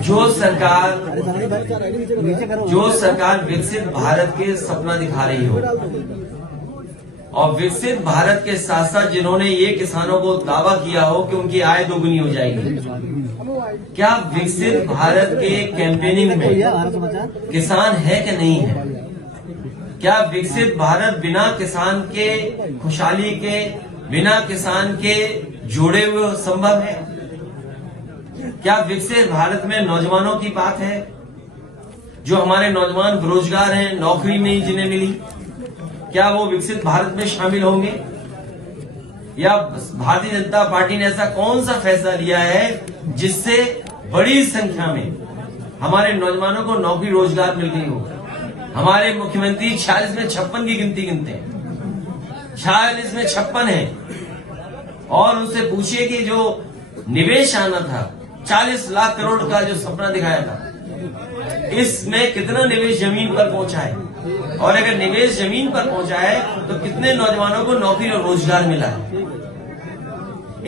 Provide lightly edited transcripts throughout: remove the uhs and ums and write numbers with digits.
जो सरकार विकसित भारत के सपना दिखा रही हो और विकसित भारत के साथ साथ जिन्होंने ये किसानों को दावा किया हो कि उनकी आय दोगुनी हो जाएगी, क्या विकसित भारत के कैंपेनिंग में किसान है कि नहीं है? क्या विकसित भारत बिना किसान के खुशहाली के, बिना किसान के जोड़े हुए संभव है? क्या विकसित भारत में नौजवानों की बात है? जो हमारे नौजवान बेरोजगार हैं, नौकरी नहीं जिन्हें मिली, क्या वो विकसित भारत में शामिल होंगे? या भारतीय जनता पार्टी ने ऐसा कौन सा फैसला लिया है जिससे बड़ी संख्या में हमारे नौजवानों को नौकरी रोजगार मिल गई हो? हमारे मुख्यमंत्री 46 में 56 की गिनती गिनते हैं, 46 में 56 है। और उनसे पूछिए कि जो निवेश आना था 40 लाख करोड़ का जो सपना दिखाया था, इसमें कितना निवेश जमीन पर पहुंचा है? और अगर निवेश जमीन पर पहुंचा है तो कितने नौजवानों को नौकरी और रोजगार मिला है?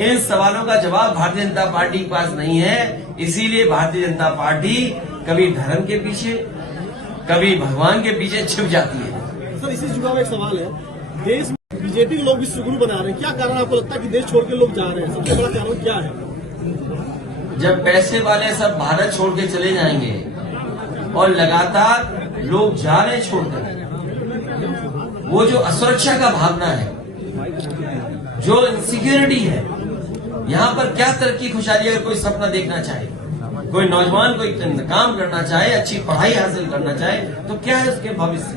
इन सवालों का जवाब भारतीय जनता पार्टी के पास नहीं है। इसीलिए भारतीय जनता पार्टी कभी धर्म के पीछे, कभी भगवान के पीछे छिप जाती है। सर, इसी जुड़ा हुआ एक सवाल है, देश में बीजेपी के लोग भी सुगुरु बना रहे हैं, क्या कारण आपको लगता है कि देश छोड़ के लोग जा रहे हैं? सबसे बड़ा कारण क्या है? जब पैसे वाले सब भारत छोड़ के चले जाएंगे और लगातार लोग जा रहे छोड़कर, वो जो असुरक्षा का भावना है, जो इनसिक्योरिटी है, यहाँ पर क्या तरक्की खुशहाली? अगर कोई सपना देखना चाहे, कोई नौजवान कोई काम करना चाहे, अच्छी पढ़ाई हासिल करना चाहे, तो क्या है उसके भविष्य?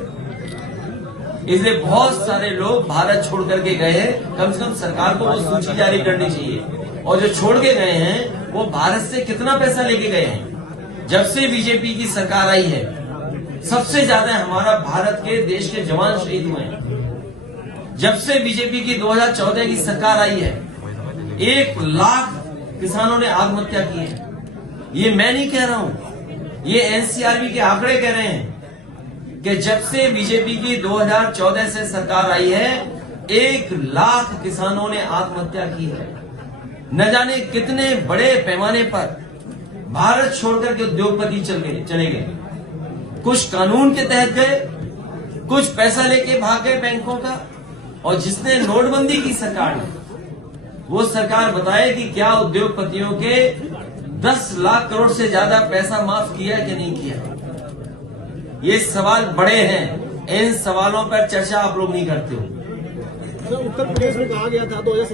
इसलिए बहुत सारे लोग भारत छोड़ करके गए हैं। कम से कम सरकार को वो सूची जारी करनी चाहिए। और जो छोड़ के गए हैं वो भारत से कितना पैसा लेके गए हैं? जब से बीजेपी की सरकार आई है, सबसे ज्यादा हमारा भारत के देश के जवान शहीद हुए हैं। जब से बीजेपी की 2014 की सरकार आई है, 1 लाख किसानों ने आत्महत्या की है। ये मैं नहीं कह रहा हूं, ये एनसीआरबी के आंकड़े कह रहे हैं कि जब से बीजेपी की 2014 से सरकार आई है, 1 लाख किसानों ने आत्महत्या की है। न जाने कितने बड़े पैमाने पर भारत छोड़कर के उद्योगपति चले गए। कुछ कानून के तहत गए, कुछ पैसा लेके भाग गए बैंकों का। और जिसने नोटबंदी की सरकार ने, वो सरकार बताए कि क्या उद्योगपतियों के 10 लाख करोड़ से ज्यादा पैसा माफ किया कि नहीं किया? ये सवाल बड़े हैं, इन सवालों पर चर्चा आप लोग नहीं करते हो। उत्तर प्रदेश में कहा गया था 2017